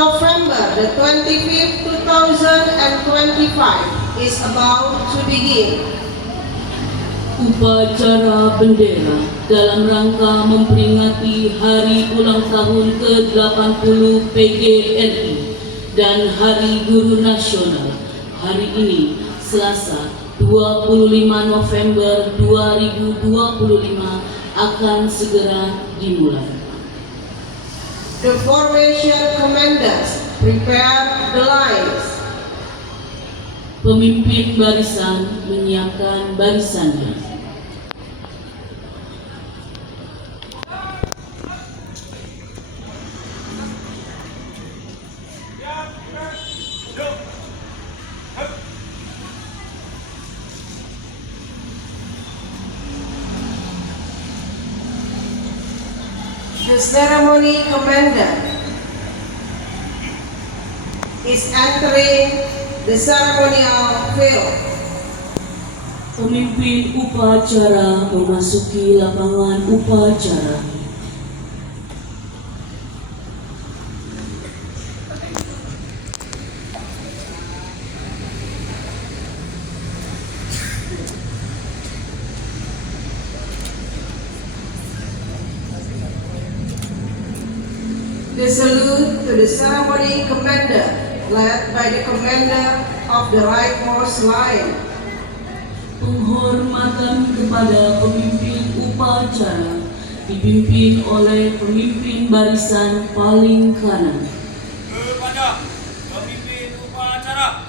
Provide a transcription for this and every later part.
November the 25th, 2025 is about to begin. Upacara bendera dalam rangka memperingati Hari Ulang Tahun ke-80 PGRI dan Hari Guru Nasional hari ini, Selasa 25 November 2025 akan segera dimulai. The formation commanders prepare the lines. Pemimpin barisan menyiapkan barisannya. The ceremony commander is entering the ceremonial field. Pemimpin upacara memasuki lapangan upacara. The salute to the ceremony commander, led by the commander of the rightmost line. Penghormatan kepada pemimpin upacara dipimpin oleh pemimpin barisan paling kanan. Kepada pemimpin upacara,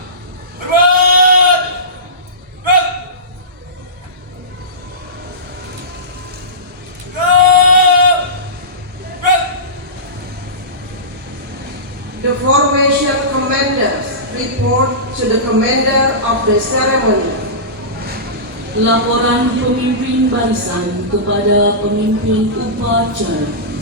hormat! The formation commanders report to the commander of the ceremony. Laporan pemimpin barisan kepada pemimpin upacara.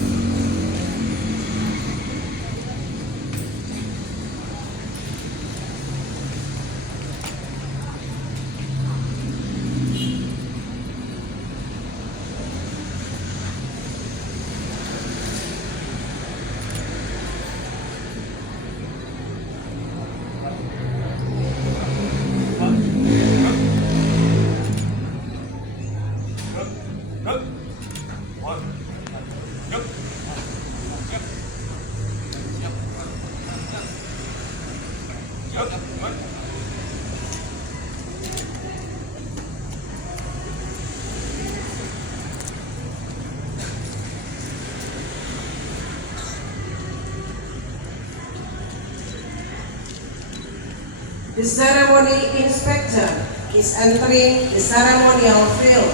The ceremony inspector is entering the ceremonial field.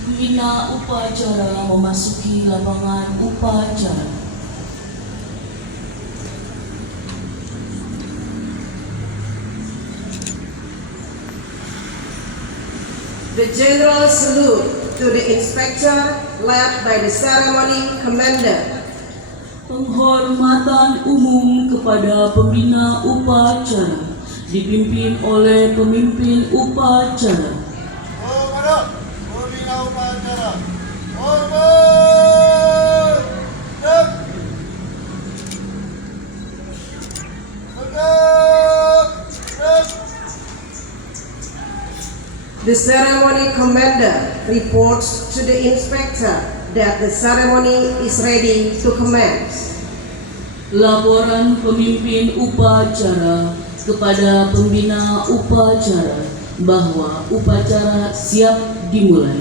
Pembina upacara memasuki lapangan upacara. The general salute to the inspector, led by the ceremony commander. Penghormatan umum kepada pembina upacara dipimpin oleh pemimpin upacara. Kepada pembina upacara, hormat! The ceremony commander reports to the inspector that the ceremony is ready to commence. Laporan pemimpin upacara kepada pembina upacara bahwa upacara siap dimulai.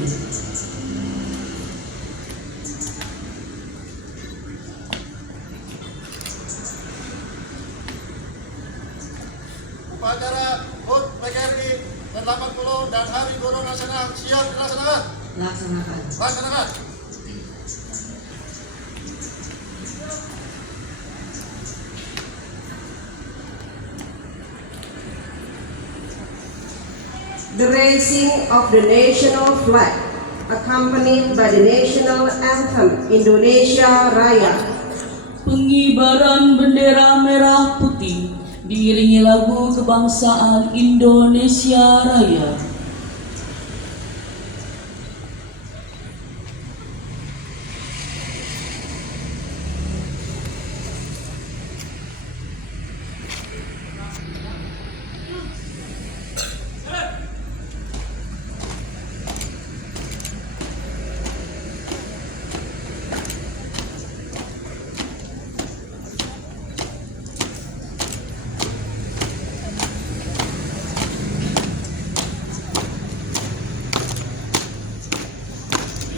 Upacara HUT PGRI ke-80 dan Hari Guru Nasional siap dilaksanakan. Laksanakan. The raising of the national flag, accompanied by the national anthem Indonesia Raya. Pengibaran bendera merah putih diiringi lagu kebangsaan Indonesia Raya.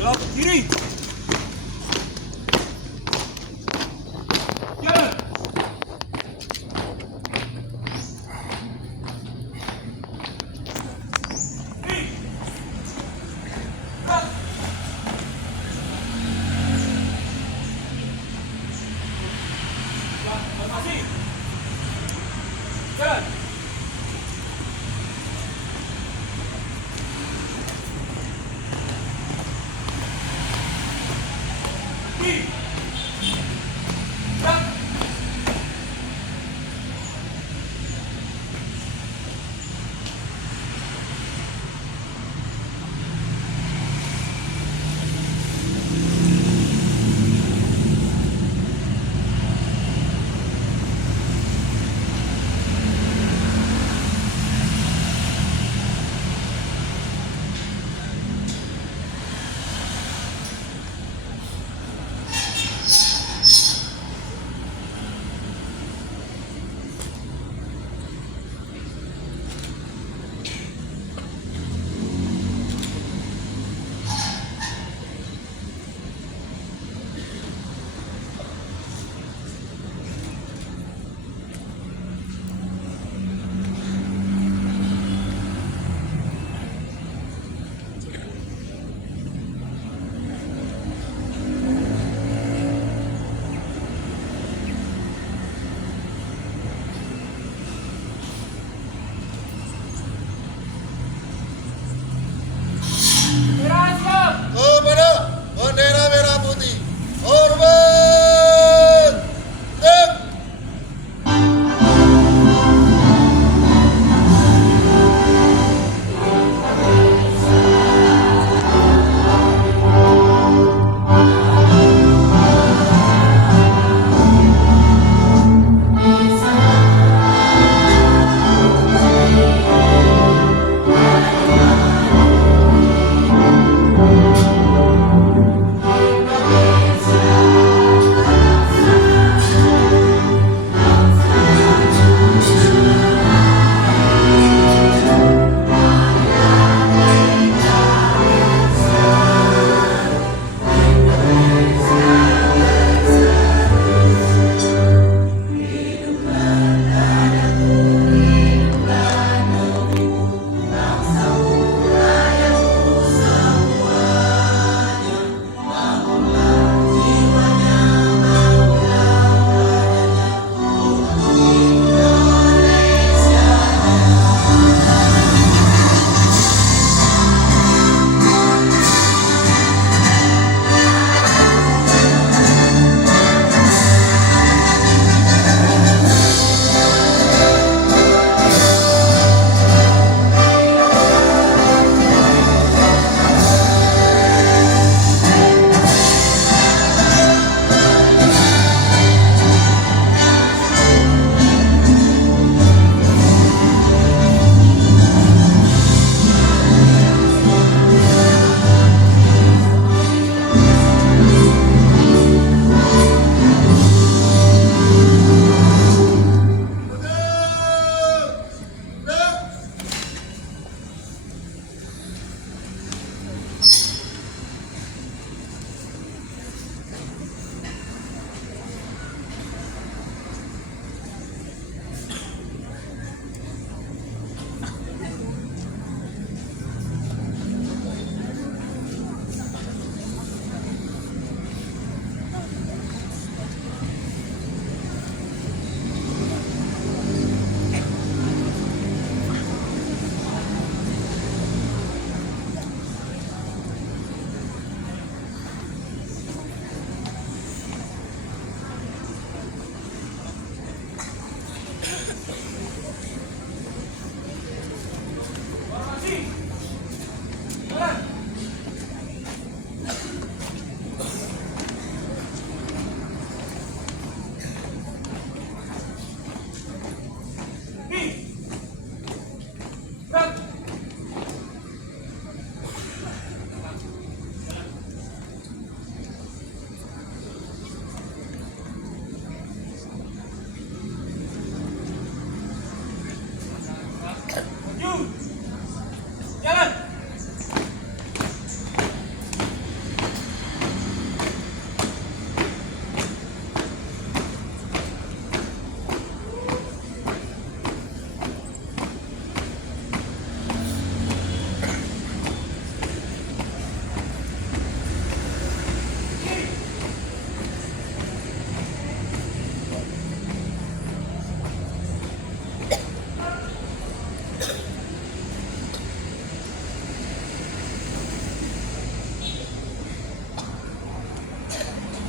Belok kiri. Jalan. Masih. Jalan. Kiri. Gerak.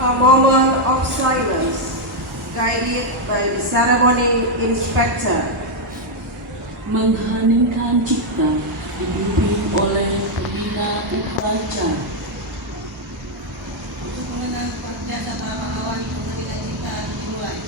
A moment of silence, guided by the ceremony inspector. Mengheningkan cipta dipimpin oleh pembina upacara. Untuk mengenang jasa para pahlawan kemerdekaan kita dimulai.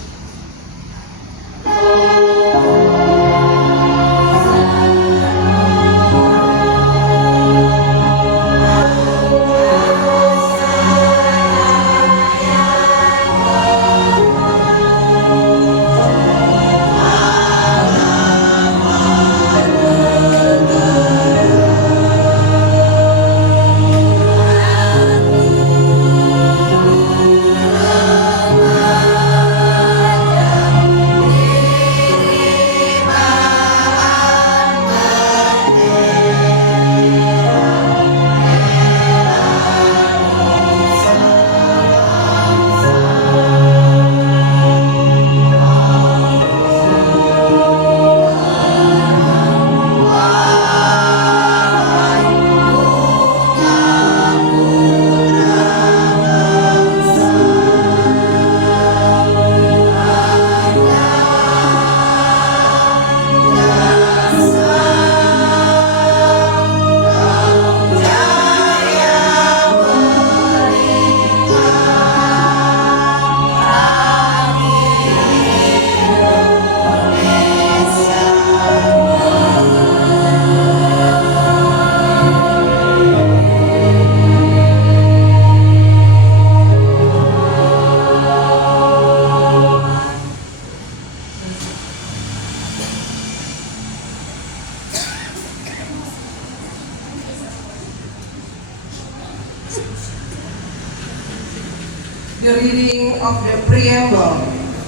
The reading of the preamble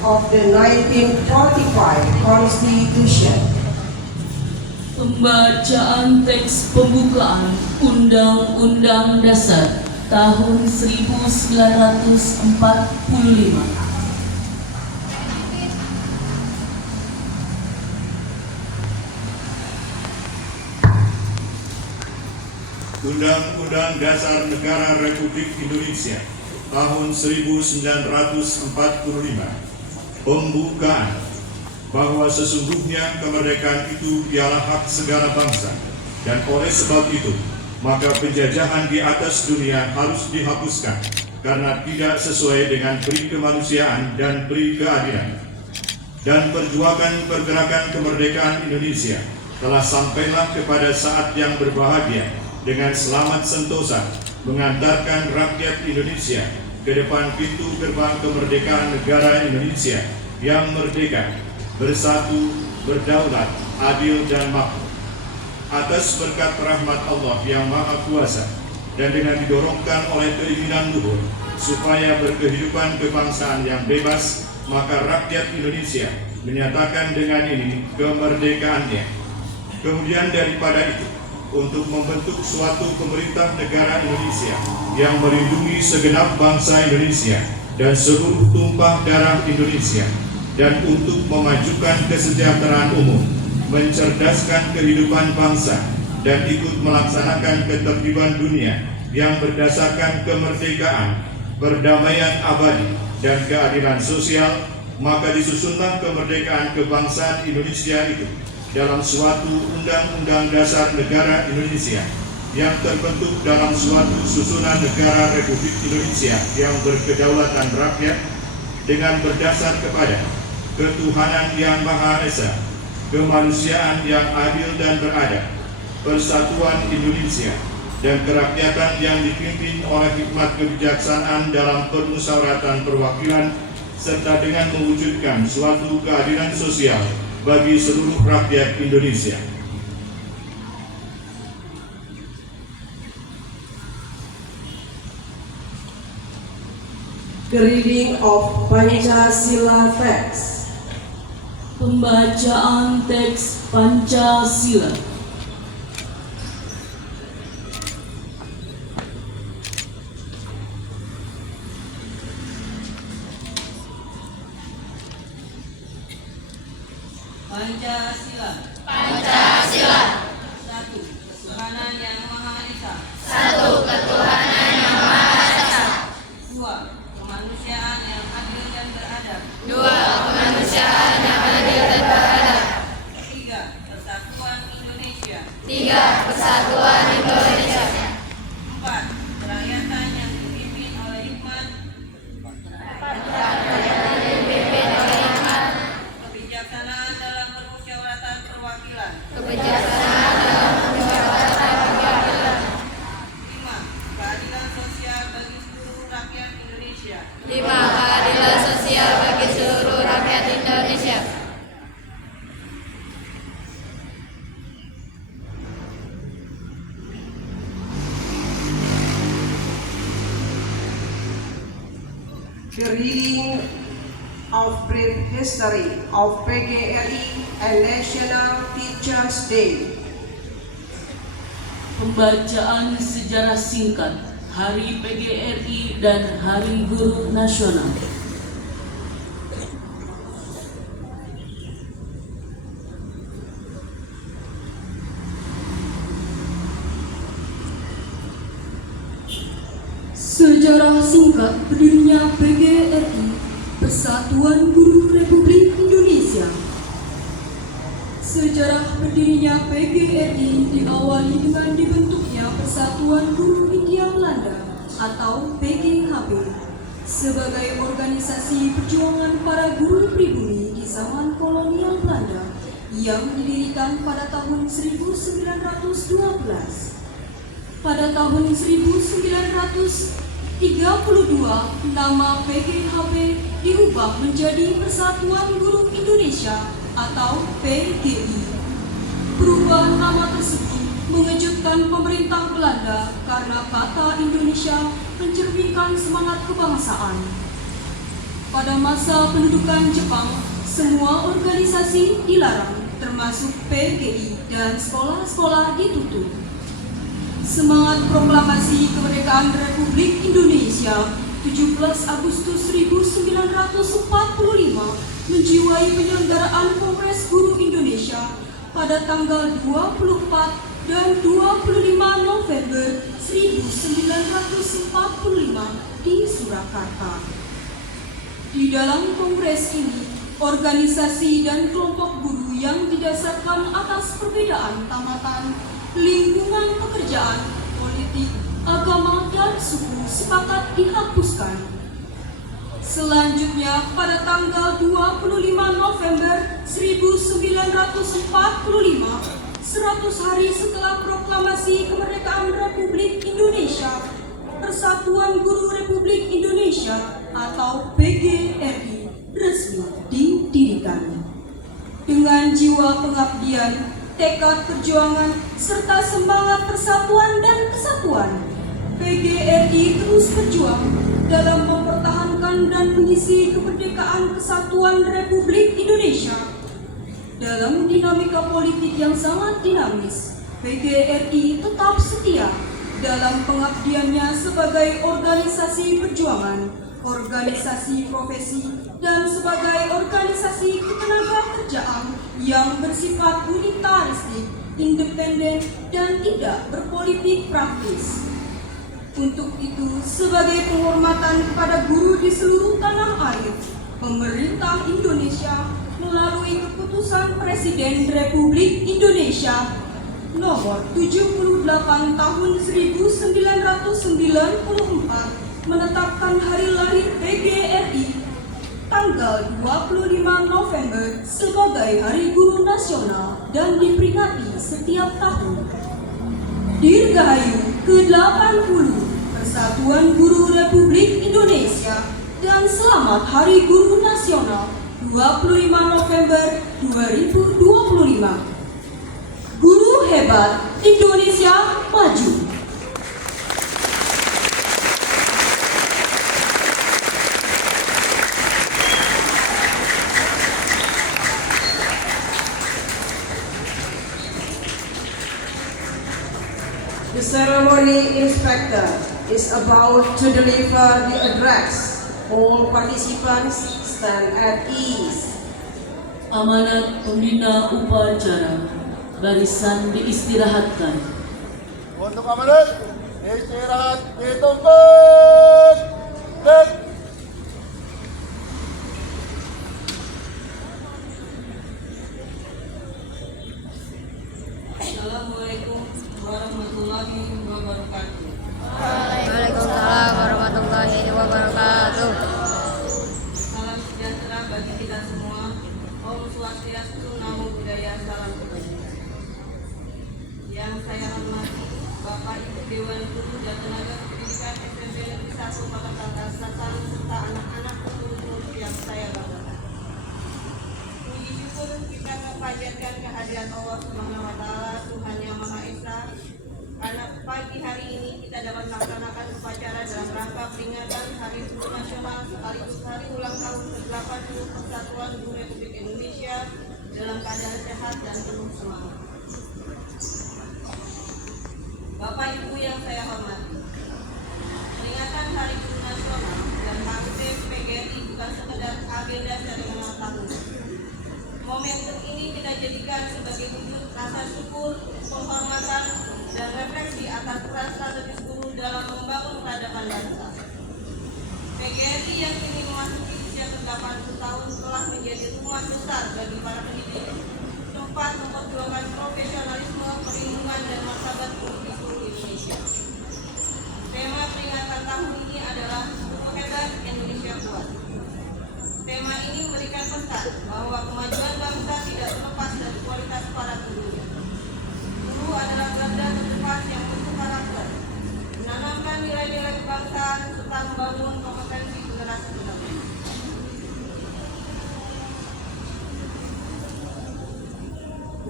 of the 1945 Constitution. Pembacaan teks pembukaan Undang-Undang Dasar tahun 1945. Undang-Undang Dasar Negara Republik Indonesia tahun 1945. Pembukaan. Bahwa sesungguhnya kemerdekaan itu ialah hak segala bangsa, dan oleh sebab itu maka penjajahan di atas dunia harus dihapuskan karena tidak sesuai dengan peri kemanusiaan dan peri keadilan. Dan pergerakan kemerdekaan Indonesia telah sampailah kepada saat yang berbahagia dengan selamat sentosa mengantarkan rakyat Indonesia ke depan pintu gerbang kemerdekaan negara Indonesia yang merdeka, bersatu, berdaulat, adil dan makmur. Atas berkat rahmat Allah yang Maha Kuasa dan dengan didorongkan oleh keinginan luhur supaya berkehidupan kebangsaan yang bebas, maka rakyat Indonesia menyatakan dengan ini kemerdekaannya. Kemudian daripada itu, untuk membentuk suatu pemerintah negara Indonesia yang melindungi segenap bangsa Indonesia dan seluruh tumpah darah Indonesia, dan untuk memajukan kesejahteraan umum, mencerdaskan kehidupan bangsa, dan ikut melaksanakan ketertiban dunia yang berdasarkan kemerdekaan, perdamaian abadi, dan keadilan sosial, maka disusunlah kemerdekaan kebangsaan Indonesia itu dalam suatu Undang-Undang Dasar Negara Indonesia yang terbentuk dalam suatu susunan negara Republik Indonesia yang berkedaulatan rakyat dengan berdasar kepada ketuhanan yang Maha Esa, kemanusiaan yang adil dan beradab, persatuan Indonesia, dan kerakyatan yang dipimpin oleh hikmat kebijaksanaan dalam permusyawaratan perwakilan, serta dengan mewujudkan suatu keadilan sosial bagi seluruh rakyat Indonesia. The reading of Pancasila text. Pembacaan teks Pancasila. Pancasila. Pancasila. Satu, ketuhanan yang Maha Esa. Satu, ketuhanan yang Maha Esa. Dua, kemanusiaan 5. Keadilan sosial bagi seluruh rakyat Indonesia. The reading of brief history of PGRI and National Teachers Day. Pembacaan sejarah singkat Hari PGRI dan Hari Guru Nasional. Sejarah singkat berdirinya PGRI, Persatuan Guru Republik Indonesia. Sejarah berdirinya PGRI diawali dengan dibentuknya Persatuan Guru Hindia Belanda atau PGHB sebagai organisasi perjuangan para guru pribumi di zaman kolonial Belanda yang didirikan pada tahun 1912. Pada tahun 1932, nama PGHB diubah menjadi Persatuan Guru Indonesia atau PGI. Perubahan nama tersebut mengejutkan pemerintah Belanda karena kata Indonesia mencerminkan semangat kebangsaan. Pada masa pendudukan Jepang, semua organisasi dilarang, termasuk PGI, dan sekolah-sekolah ditutup. Semangat proklamasi kemerdekaan Republik Indonesia 17 Agustus 1945 menjiwai penyelenggaraan Kongres Guru Indonesia pada tanggal 24 dan 25 November 1945 di Surakarta. Di dalam kongres ini, organisasi dan kelompok guru yang didasarkan atas perbedaan tamatan, lingkungan pekerjaan, politik, agama, dan suku sepakat dihapuskan. Selanjutnya, pada tanggal 25 November 1945, 100 hari setelah proklamasi kemerdekaan Republik Indonesia, Persatuan Guru Republik Indonesia atau PGRI resmi didirikan. Dengan jiwa pengabdian, tekad perjuangan, serta semangat persatuan dan kesatuan, PGRI terus berjuang dalam mempertahankan dan mengisi kemerdekaan kesatuan Republik Indonesia. Dalam dinamika politik yang sangat dinamis, PGRI tetap setia dalam pengabdiannya sebagai organisasi perjuangan, organisasi profesi, dan sebagai organisasi ketenagakerjaan yang bersifat unitaristik, independen, dan tidak berpolitik praktis. Untuk itu, sebagai penghormatan kepada guru di seluruh tanah air, pemerintah Indonesia melalui keputusan Presiden Republik Indonesia nomor 78 tahun 1994 menetapkan hari lahir PGRI tanggal 25 November sebagai Hari Guru Nasional dan diperingati setiap tahun. Dirgahayu ke-80 Persatuan Guru Republik Indonesia dan selamat Hari Guru Nasional 25 November 2025. Guru hebat Indonesia maju. The ceremony inspector is about to deliver the address. All participants stand at ease. Amanat pembina upacara, barisan diistirahatkan. Untuk amanat, istirahat dituntut. Assalamualaikum warahmatullahi wabarakatuh. Waalaikumsalam warahmatullahi wabarakatuh. Salam sejahtera bagi kita semua. Om Swastiastu, Namo Buddhaya, salam kebajikan. Yang saya hormati Bapak Ibu Dewan Guru dan Tenaga Pendidikan SMP mempanjatkan kehadiran Allah Subhanahu wa taala, Tuhan yang Maha Esa. Karena pagi hari ini kita dapat melaksanakan upacara dalam rangka peringatan Hari Guru Nasional sekaligus hari ulang tahun ke-80 Persatuan Guru Republik Indonesia dalam keadaan sehat dan penuh semangat. Bapak Ibu yang saya hormati, peringatan Hari Guru Nasional dan HUT PGRI bukan sekedar agenda seremonial tahunan. Momentum ini kita jadikan sebagai wujud rasa syukur, penghormatan, dan refleksi atas peran strategis guru dalam membangun peradaban bangsa. PGRI yang kini memasuki usia ke-80 tahun telah menjadi rumah besar bagi para pendidik, tempat memperjuangkan profesionalisme, perlindungan, dan martabat guru di seluruh Indonesia. Tema peringatan tahun ini adalah Guru Hebat Indonesia Kuat. Tema ini memberikan pesan bahwa kemajuan bangsa tidak terlepas dari kualitas para gurunya. Guru adalah garda terdepan yang penuh karakter, menanamkan nilai-nilai kebangsaan serta membangun kompetensi generasi penerus.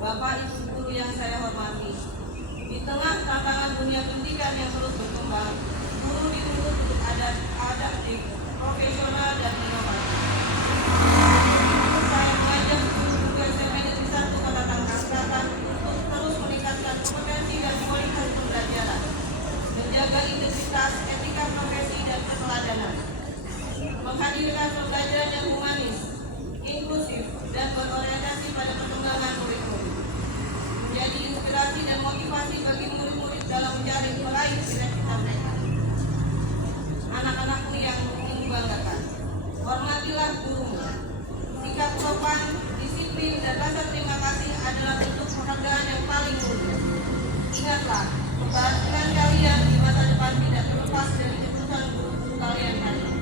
Bapak Ibu guru yang saya hormati, di tengah tantangan dunia pendidikan yang terus berkembang, guru dituntut untuk adaptif, profesional, dan inovatif. Saya mengajak guru SMP Negeri 1 Kota Tangerang Selatan untuk terus meningkatkan kompetensi dan kualitas pembelajaran, menjaga integritas, etika profesi, dan keteladanan, menghadirkan pembelajaran yang humanis, inklusif, dan berorientasi pada perkembangan kurikulum, menjadi inspirasi dan motivasi bagi murid-murid dalam mencari meraih cita-cita mereka. Anak-anakku yang dibanggakan, hormatilah gurumu. Sikap sopan, disiplin, dan rasa terima kasih adalah bentuk penghargaan yang paling mulia. Ingatlah, keberhasilan kalian di masa depan tidak terlepas dari keputusan guru-guru kalian hari ini.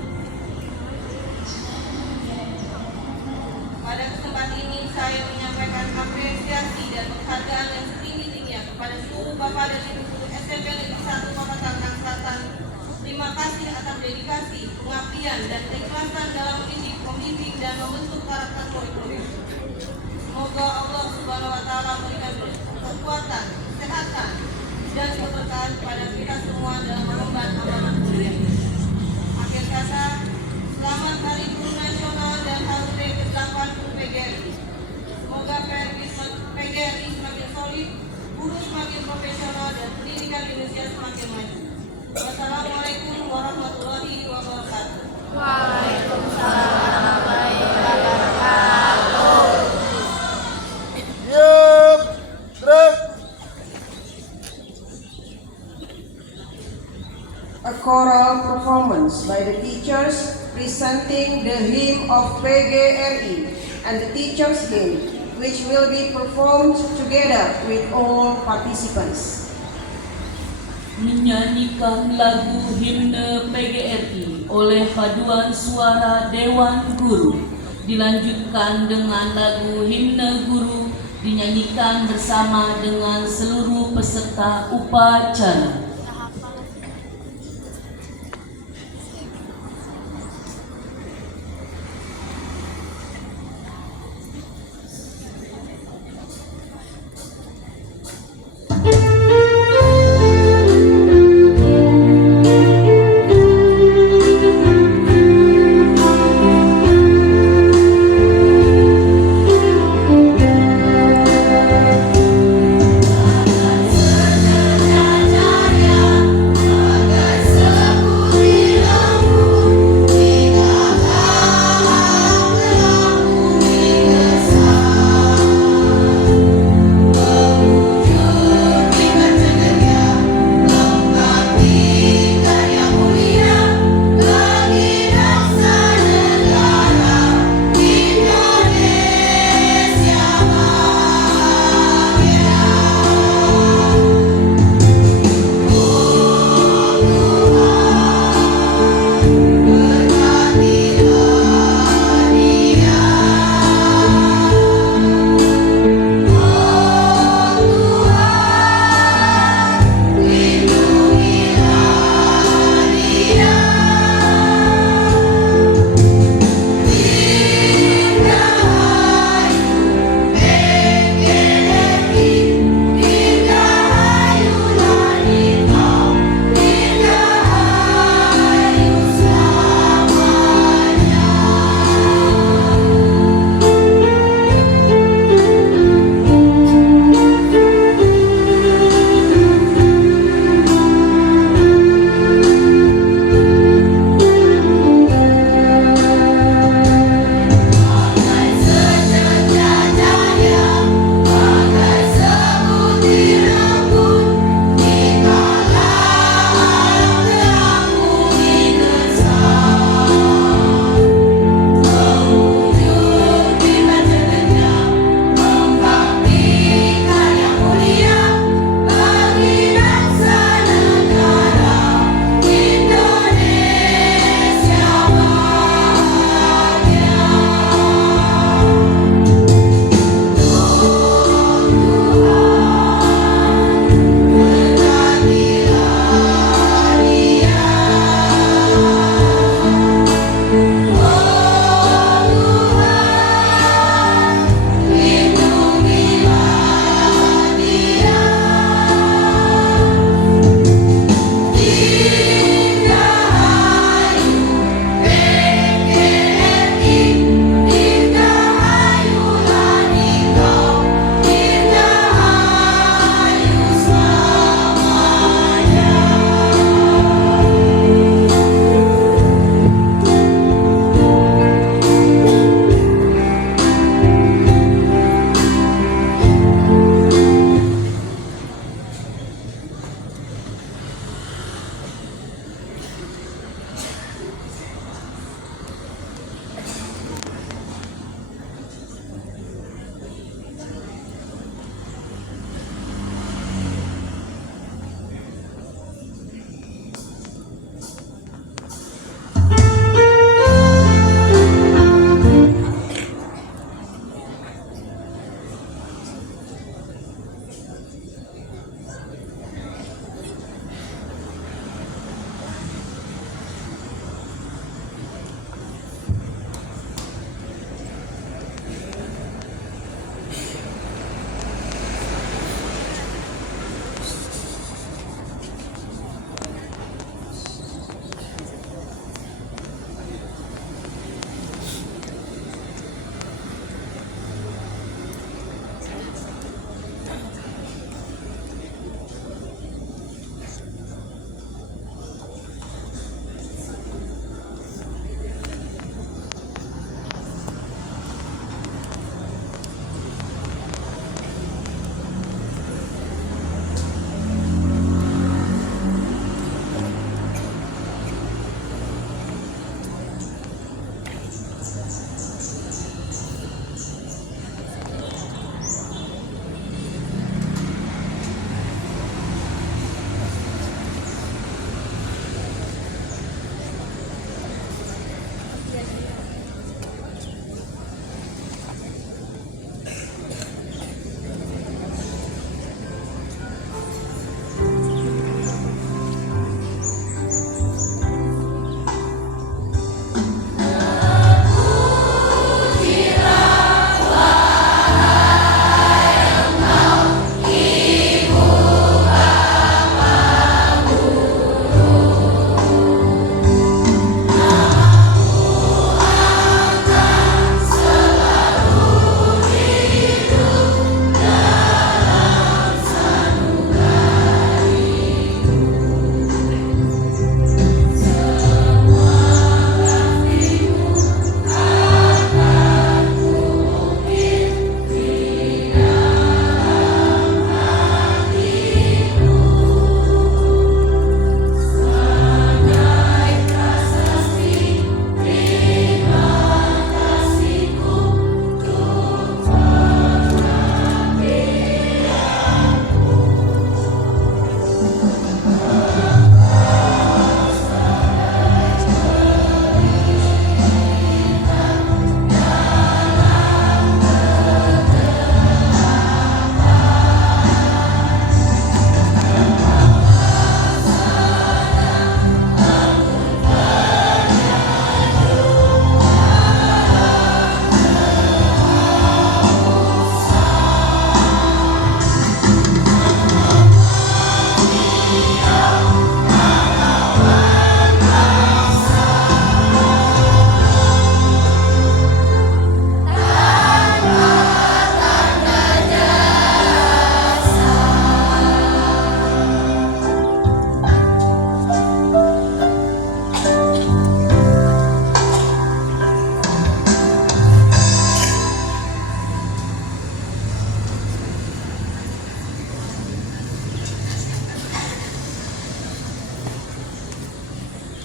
Pada kesempatan ini saya menyampaikan apresiasi dan penghargaan yang setinggi-tingginya kepada seluruh Bapak dan Ibu guru SMP Negeri 1 Kota Tangerang Selatan. Terima kasih atas dedikasi, pengabdian, dan keikhlasan dalam mendidik, membimbing, dan membentuk karakter murid-murid. Semoga Allah Subhanahu wa taala memberikan kekuatan, kesehatan, dan keberkahan kepada kita semua dalam mengemban amanah kuliah. Akhir kata, selamat Hari Guru Nasional dan HUT ke-80 PGRI. Semoga PGRI semakin solid, guru semakin profesional, dan pendidikan Indonesia semakin maju. Wassalamualaikum warahmatullahi wabarakatuh. Waalaikumsalam warahmatullahi wabarakatuh. Diam, gerak. A choral performance by the teachers presenting the hymn of PGRI and the teachers' hymn, which will be performed together with all participants. Menyanyikan lagu himne PGRI oleh paduan suara Dewan Guru, dilanjutkan dengan lagu himne guru dinyanyikan bersama dengan seluruh peserta upacara. Sejajar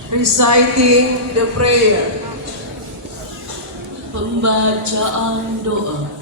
Reciting the prayer. Pembacaan doa.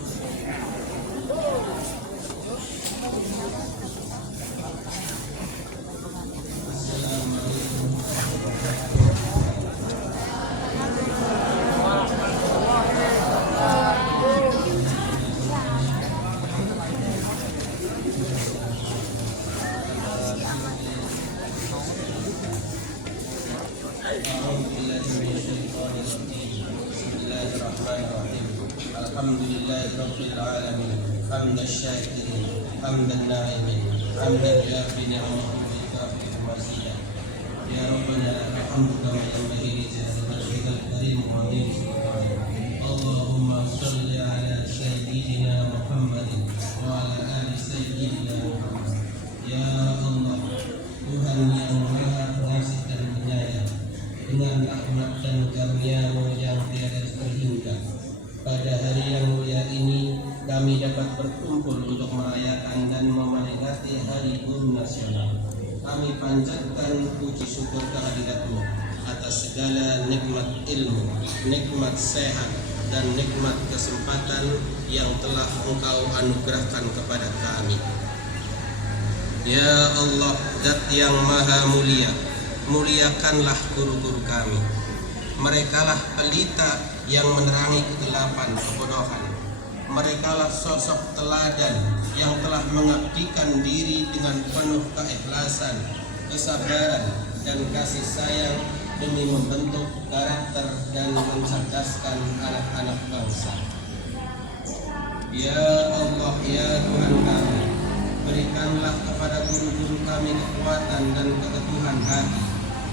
Alhamdulillahirabbil alamin hamdan syakirin hamdan na'imin hamdan yafi ni'amahu wa yukafi mazidah ya rabbana alhamduka wa yanbaghi li jalali karim wa min sultanik Allahumma shalli ala sayyidina Muhammadin wa ala ali sayyidina Muhammad ya Allah Tuhan yang maha pengasih dan penyayang dengan rahmat dan karunia-Mu yang tiada terhingga. Pada hari yang mulia ini kami dapat berkumpul untuk merayakan dan memperingati Hari Guru Nasional. Kami panjatkan puji syukur kehadirat-Mu atas segala nikmat ilmu, nikmat sehat, dan nikmat kesempatan yang telah Engkau anugerahkan kepada kami. Ya Allah, Zat yang Maha Mulia, muliakanlah guru-guru kami. Merekalah pelita yang menerangi kegelapan kebodohan. Merekalah sosok teladan yang telah mengabdikan diri dengan penuh keikhlasan, kesabaran, dan kasih sayang demi membentuk karakter dan mencerdaskan anak-anak bangsa. Ya Allah, ya Tuhan kami, berikanlah kepada guru-guru kami kekuatan dan keteguhan hati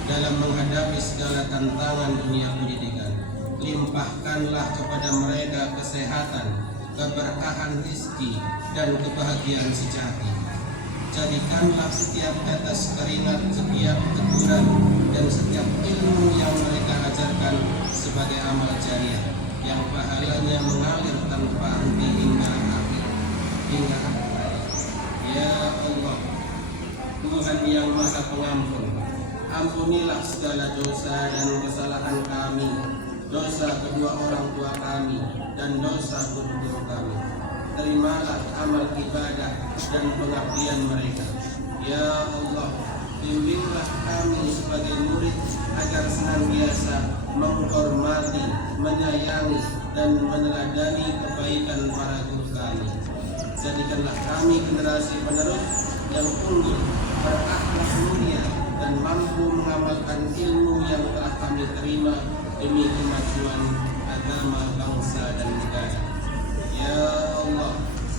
dalam menghadapi segala tantangan dunia pendidikan. Limpahkanlah kepada mereka kesehatan, keberkahan rezeki, dan kebahagiaan sejati. Jadikanlah setiap tetes keringat, setiap teguran, dan setiap ilmu yang mereka ajarkan sebagai amal jariah yang pahalanya mengalir tanpa henti hingga akhir hayat. Ya Allah, Tuhan yang Maha Pengampun, ampunilah segala dosa dan kesalahan kami, dosa kedua orang tua kami, dan dosa guru-guru kami. Terimalah amal ibadah dan pengabdian mereka. Ya Allah, bimbinglah kami sebagai murid agar senantiasa menghormati, menyayangi, dan meneladani kebaikan para guru kami. Jadikanlah kami generasi penerus yang unggul, berakhlak mulia, dan mampu mengamalkan ilmu yang telah kami terima demi kemajuan agama, bangsa, dan negara. Ya Allah,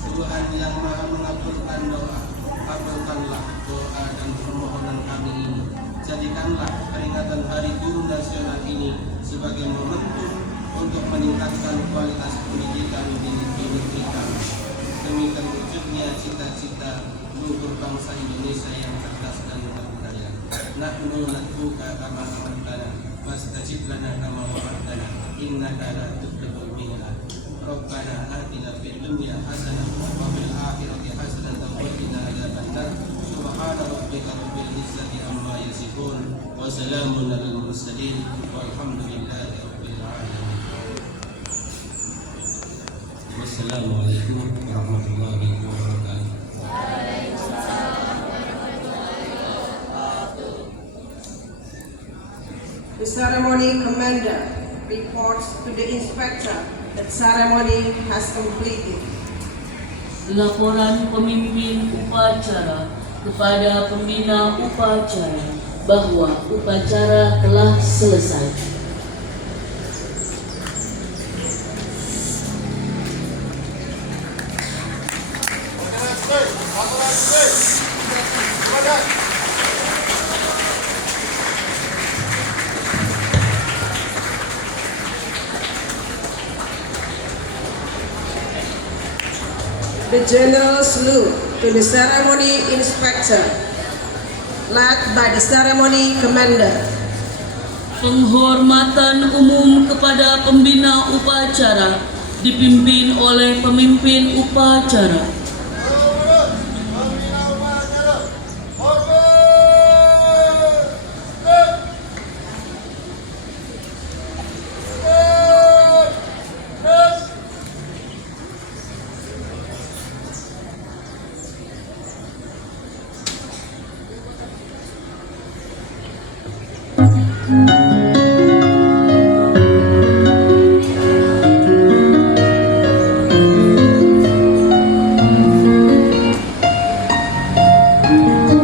Tuhan yang Maha mengabulkan doa, kabulkanlah doa dan permohonan kami ini. Jadikanlah peringatan Hari Guru Nasional ini sebagai momentum untuk meningkatkan kualitas pendidikan di negeri kami demi terwujudnya cita-cita luhur bangsa Indonesia yang cerdas dan berbudaya. Nahnu nad'uka kama amartana wastajib lana kama wa'adtana innaka la tukhliful mi'ad. Rabbana atina fid dunya hasanah wa fil akhirati hasanah wa qina adzabannar. Subhana rabbika rabbil izzati amma yasifun wa salamun alal mursalin walhamdulillahi rabbil alamin. Wassalamualaikum warahmatullahi wabarakatuh. The ceremony commander reports to the inspector that ceremony has completed. Laporan pemimpin upacara kepada pembina upacara bahwa upacara telah selesai. The general salute to the ceremony inspector, led by the ceremony commander. Penghormatan umum kepada pembina upacara dipimpin oleh pemimpin upacara. Tak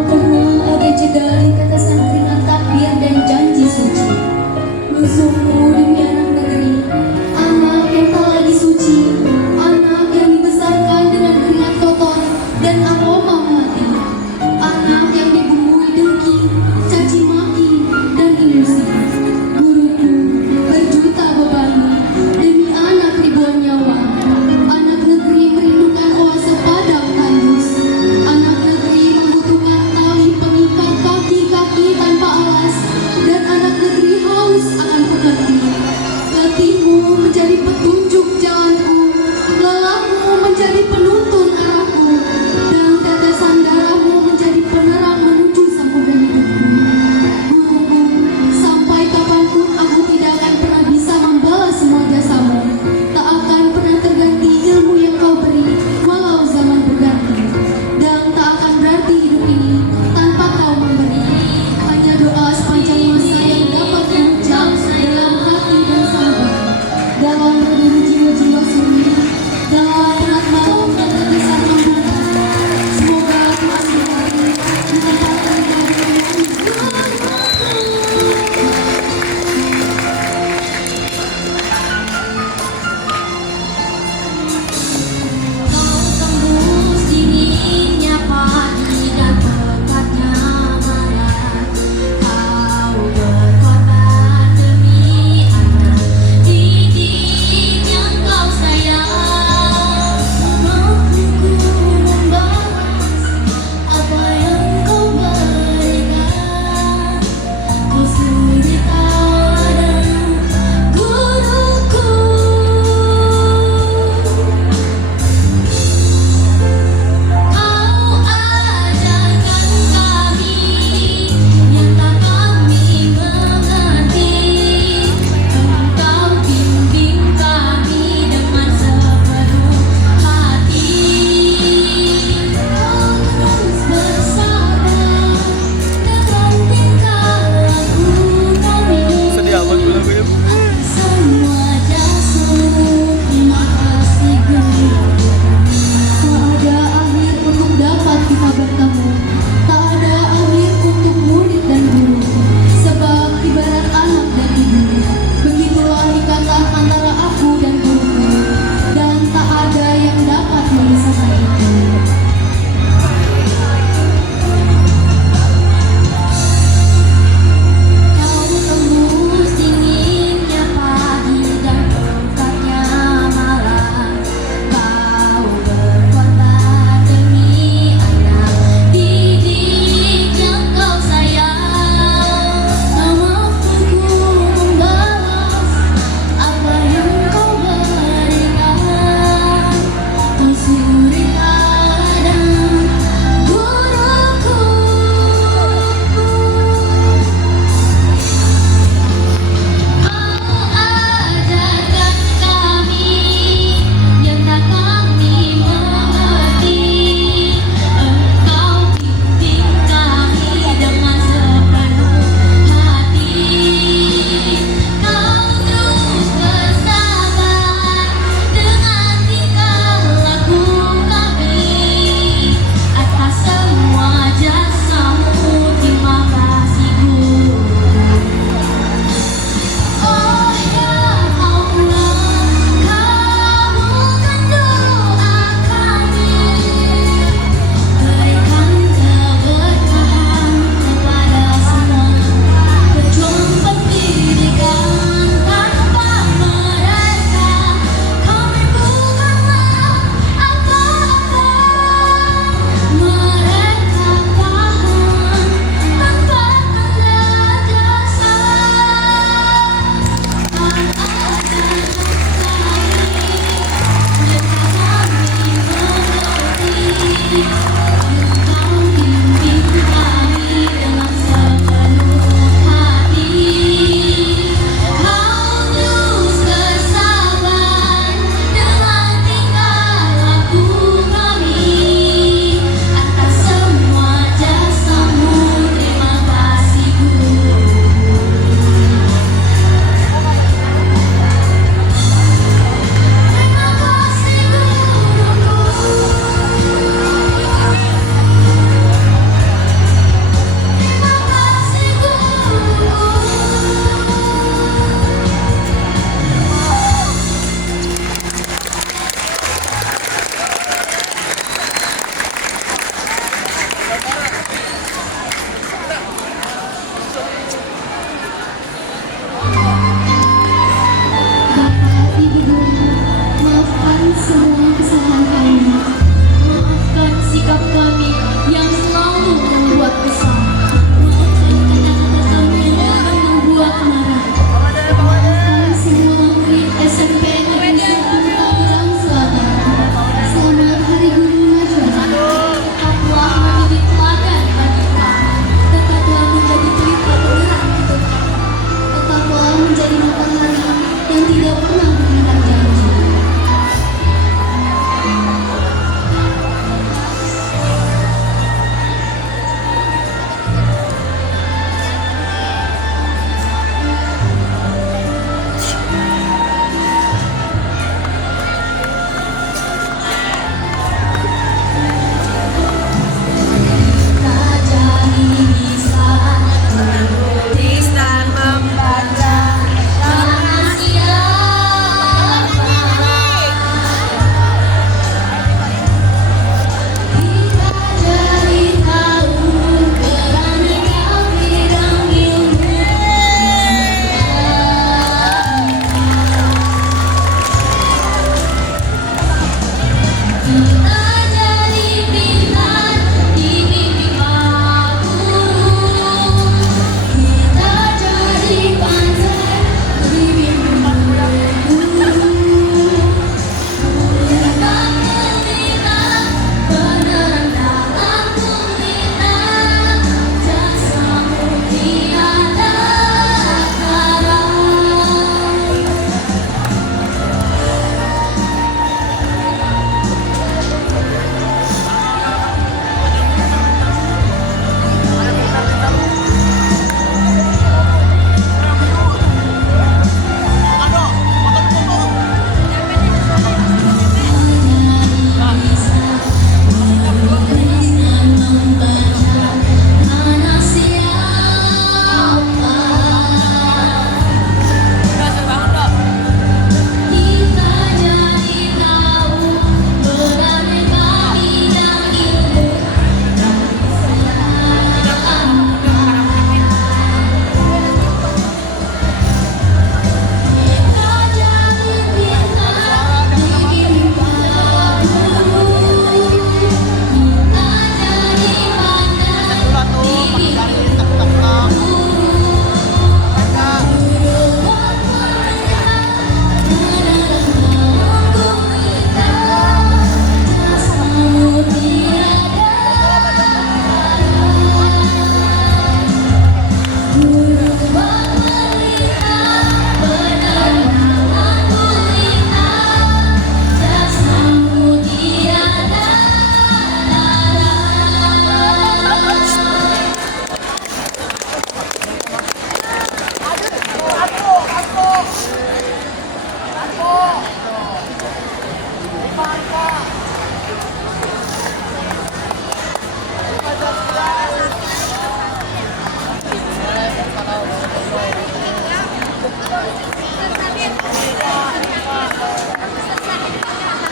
pernah ada jeda di tetesan keringat takbir dan janji suci. Lusuhmu demi anak negeri, anak yang tak lagi suci, anak yang dibesarkan dengan keringat kotor dan aroma mati, anak yang dibumbui dengki, caci maki dan ilusi. Guruku berjuta bebanmu demi anak ribuan nyawa. Anak negeri merindukan oase padang tandus. Anak negeri membutuhkan tali pengikat kaki-kaki tanpa alas, dan anak negeri haus akan pekerti. Letihmu menjadi petunjuk jalanku, lelahmu menjadi penuntun arahku, dan tetesan darahmu menjadi penerang menuju samudra hidupku. Guruku, sampai kapanpun aku tidak akan pernah bisa membalas semua jasamu. Tak akan pernah terganti ilmu yang kau beri, walau zaman berganti. Dan tak akan berarti hidup ini tanpa kau memberi. Hanya doa sepanjang masa yang dapat mengucap yang tidak pernah mengikat janji.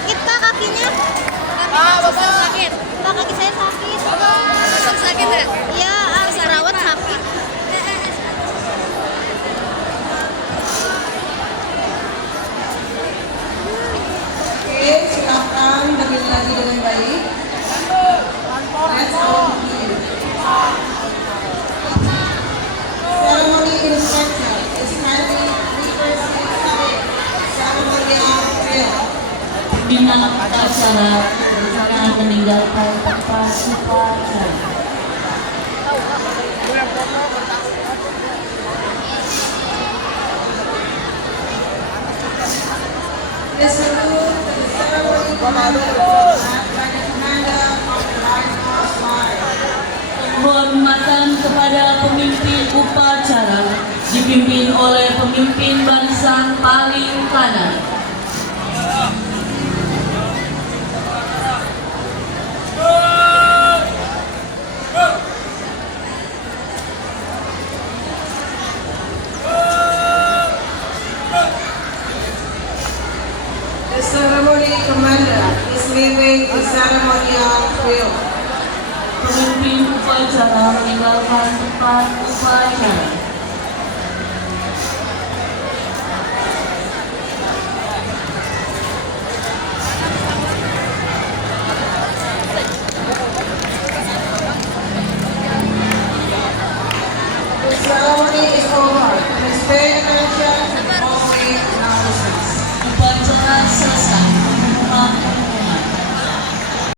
Sakit Pak kakinya? Sakit. Pak kaki saya sakit. Sakit ya? Iya, harus rawat sakit. Oke, silakan berdiri lagi dengan baik. Let's all begin. Ceremony instructor is kindly requested ceremonial drill. Pimpinan acara akan meninggalkan tempat upacara. The salute to the ceremony commander by the commander of the Light Horse Line. Penghormatan kepada pemimpin upacara dipimpin oleh pemimpin barisan paling kanan. The ceremony commander is leaving the ceremonial drill. Pemimpin upacara meninggalkan tempat upacara.